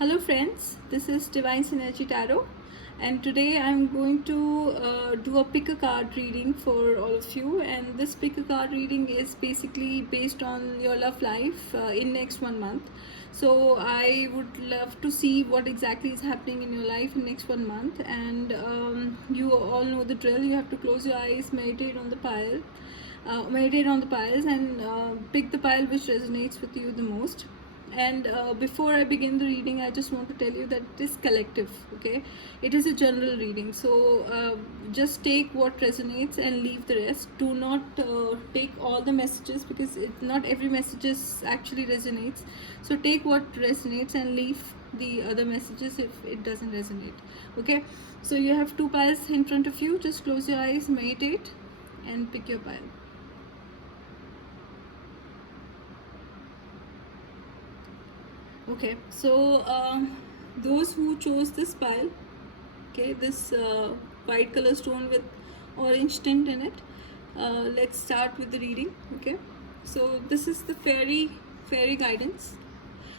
Hello friends, this is Divine Synergy Tarot, and today I'm going to do a pick a card reading for all of you. And this pick a card reading is basically based on your love life in next 1 month. So I would love to see what exactly is happening in your life in next 1 month. And you all know the drill. You have to close your eyes, meditate on the piles, and pick the pile which resonates with you the most. And before I begin the reading, I just want to tell you that it is collective. Okay, it is a general reading, so just take what resonates and leave the rest. Do not take all the messages, because not every messages actually resonates. So take what resonates and leave the other messages if it doesn't resonate. Okay, so you have two piles in front of you. Just close your eyes, meditate, and pick your pile. Okay, so those who chose this pile, okay, this white color stone with orange tint in it, let's start with the reading. Okay, so this is the fairy guidance.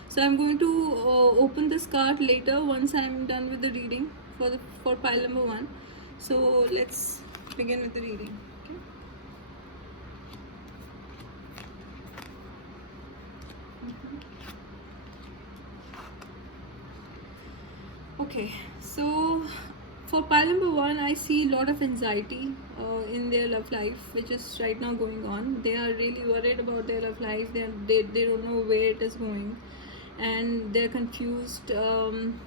So I'm going to open this card later once I'm done with the reading for pile number 1. So let's begin with the reading. Okay. Okay, so for pile number 1, I see a lot of anxiety in their love life, which is right now going on. They are really worried about their love life. They don't know where it is going, and they're confused.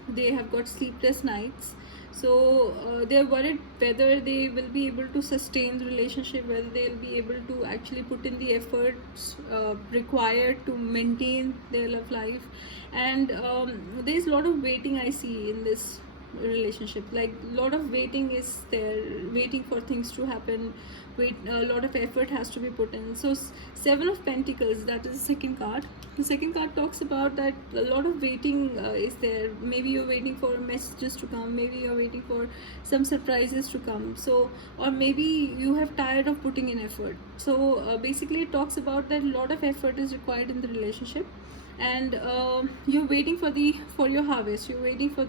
They have got sleepless nights. So they're worried whether they will be able to sustain the relationship, whether they'll be able to actually put in the efforts required to maintain their love life. And there's a lot of waiting I see in this relationship. Like, a lot of waiting is there, waiting for things to happen. A lot of effort has to be put in. So 7 of Pentacles, that is the second card. The second card talks about that a lot of waiting is there. Maybe you're waiting for messages to come, maybe you're waiting for some surprises to come. So, or maybe you have tired of putting in effort. So basically it talks about that a lot of effort is required in the relationship, and you're waiting for your harvest. You're waiting for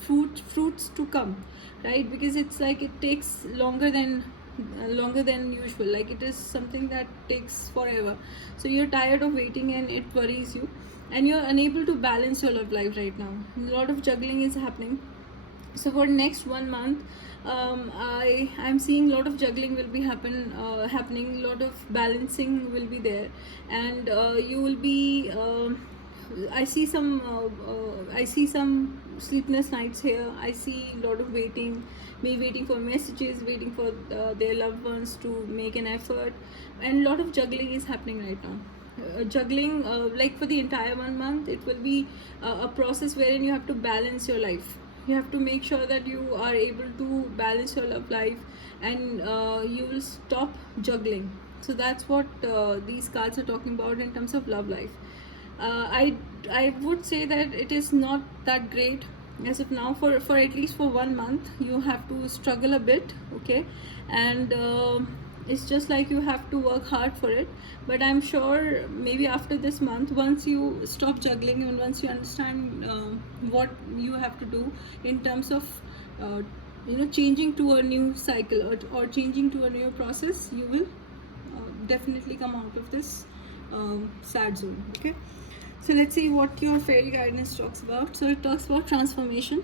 fruits to come, right? Because it's like it takes longer than usual. Like, it is something that takes forever. So you're tired of waiting, and it worries you, and you're unable to balance your love life right now. A lot of juggling is happening. So for next 1 month, I'm seeing a lot of juggling will be happening. A lot of balancing will be there, and you will be I see some sleepless nights here. I see a lot of waiting, waiting for messages, waiting for their loved ones to make an effort, and a lot of juggling is happening right now. Juggling, like for the entire 1 month, it will be a process wherein you have to balance your life. You have to make sure that you are able to balance your love life, and you will stop juggling. So that's what these cards are talking about in terms of love life. I would say that it is not that great as of now. For at least for 1 month, you have to struggle a bit. Okay, and it's just like you have to work hard for it. But I'm sure maybe after this month, once you stop juggling and once you understand what you have to do in terms of changing to a new cycle, or changing to a new process, you will definitely come out of this sad zone. Okay, so let's see what your fairy guidance talks about. So it talks about transformation,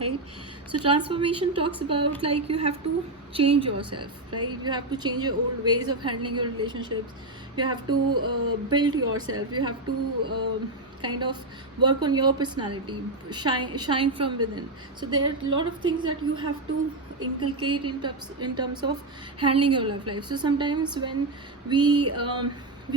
right? So transformation talks about, like, you have to change yourself, right? You have to change your old ways of handling your relationships. You have to build yourself. You have to kind of work on your personality, shine from within. So there are a lot of things that you have to inculcate in terms of handling your love life. So sometimes when we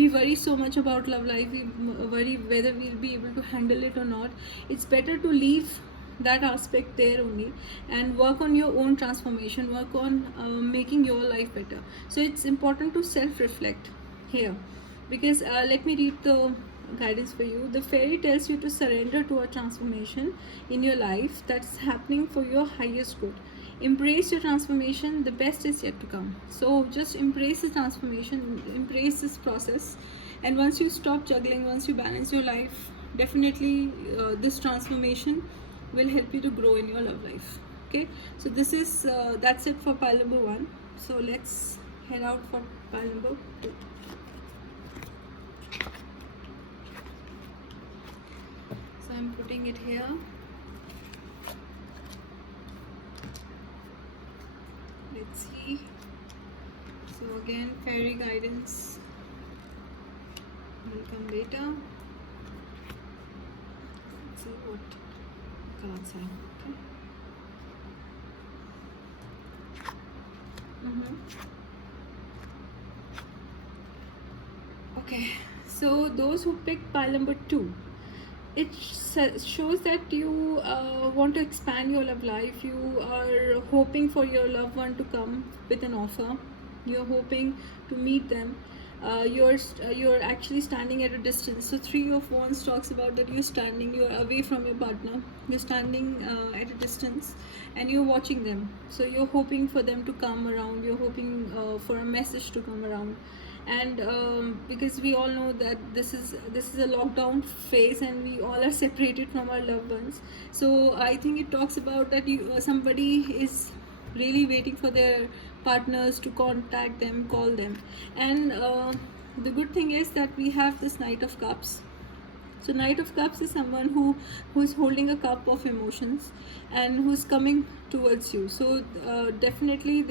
worry so much about love life, we worry whether we'll be able to handle it or not. It's better to leave that aspect there only, and work on your own transformation, work on making your life better. So it's important to self-reflect here, because let me read the guidance for you. The fairy tells you to surrender to a transformation in your life that's happening for your highest good. Embrace your transformation. The best is yet to come. So just embrace the transformation, embrace this process, and once you stop juggling, once you balance your life, definitely this transformation will help you to grow in your love life. Okay, so this is that's it for pile number 1. So let's head out for pile number 2. So I'm putting it here. Let's see. So again, fairy guidance will come later. Let's see what cards are. Okay. Okay, so those who picked pile number 2, it shows that you want to expand your love life. You are hoping for your loved one to come with an offer. You're hoping to meet them. You're actually standing at a distance. So 3 of Wands talks about that you're away from your partner. You're standing at a distance, and you're watching them. So you're hoping for them to come around. You're hoping for a message to come around. And because we all know that this is a lockdown phase, and we all are separated from our loved ones. So I think it talks about that somebody is really waiting for their partners to contact them, call them. And the good thing is that we have this Knight of Cups. So Knight of Cups is someone who's holding a cup of emotions and who's coming towards you. So definitely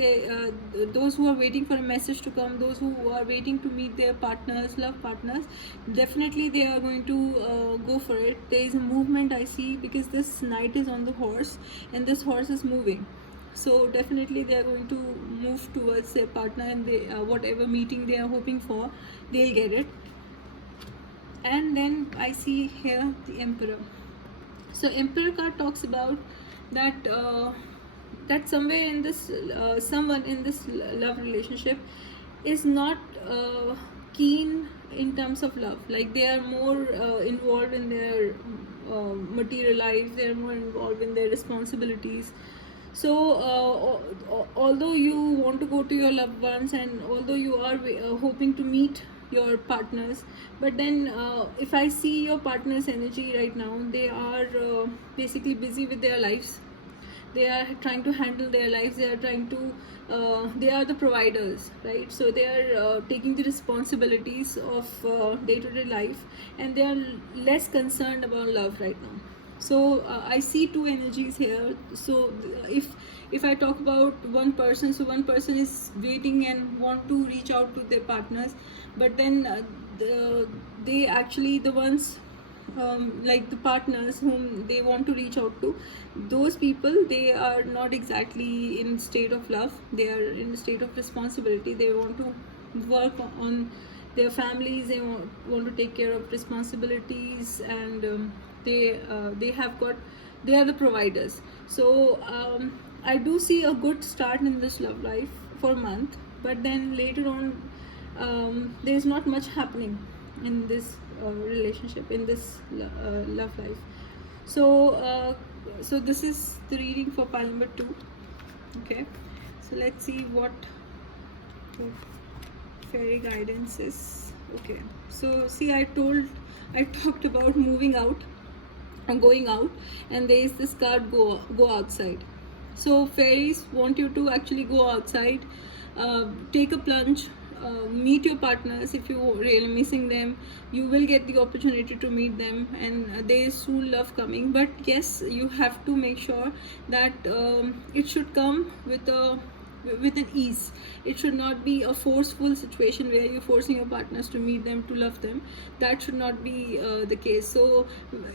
those who are waiting for a message to come, those who are waiting to meet their partners, love partners, definitely they are going to go for it. There is a movement I see, because this knight is on the horse and this horse is moving. So definitely they are going to move towards their partner, and they whatever meeting they are hoping for, they'll get it. And then I see here the Emperor. So Emperor card talks about that that somewhere in this someone in this love relationship is not keen in terms of love. Like they are more involved in their material lives. They are more involved in their responsibilities. So although you want to go to your loved ones, and although you are hoping to meet your partners, but then if I see your partner's energy right now, they are basically busy with their lives. They are trying to handle their lives. They are trying to they are the providers, right? So they are taking the responsibilities of day-to-day life, and they are less concerned about love right now. So I see 2 energies here. So if I talk about one person, so one person is waiting and want to reach out to their partners, but then they actually, the ones like the partners whom they want to reach out to, those people, they are not exactly in state of love. They are in a state of responsibility. They want to work on their families. They want to take care of responsibilities, and they are the providers. So I do see a good start in this love life for a month, but then later on there is not much happening in this relationship, in this love life. So so this is the reading for pile number 2. Okay, so let's see what fairy guidance is. Okay, so see, I talked about moving out and going out, and there is this card, go outside. So fairies want you to actually go outside, take a plunge, meet your partners. If you're really missing them, you will get the opportunity to meet them, and there is soon love coming. But yes, you have to make sure that it should come with an ease. It should not be a forceful situation where you're forcing your partners to meet them, to love them. That should not be the case. So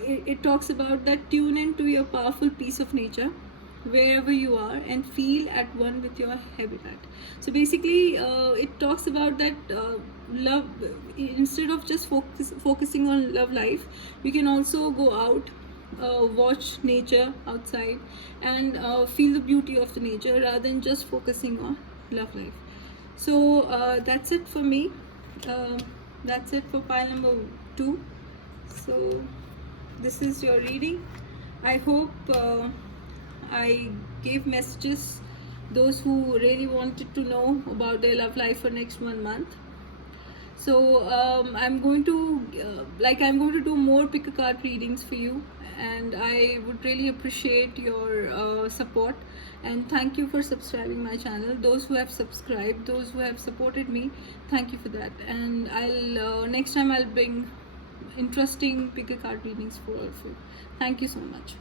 it talks about that tune into your powerful piece of nature wherever you are, and feel at one with your habitat. So basically it talks about that love, instead of just focusing on love life, you can also go out, watch nature outside, and feel the beauty of the nature, rather than just focusing on love life. So that's it for me. That's it for pile number 2. So this is your reading. I hope I gave messages those who really wanted to know about their love life for next 1 month. So I'm going to I'm going to do more pick a card readings for you, and I would really appreciate your support. And thank you for subscribing my channel. Those who have subscribed, those who have supported me, thank you for that. And I'll next time I'll bring interesting pick a card readings for all of you. Thank you so much.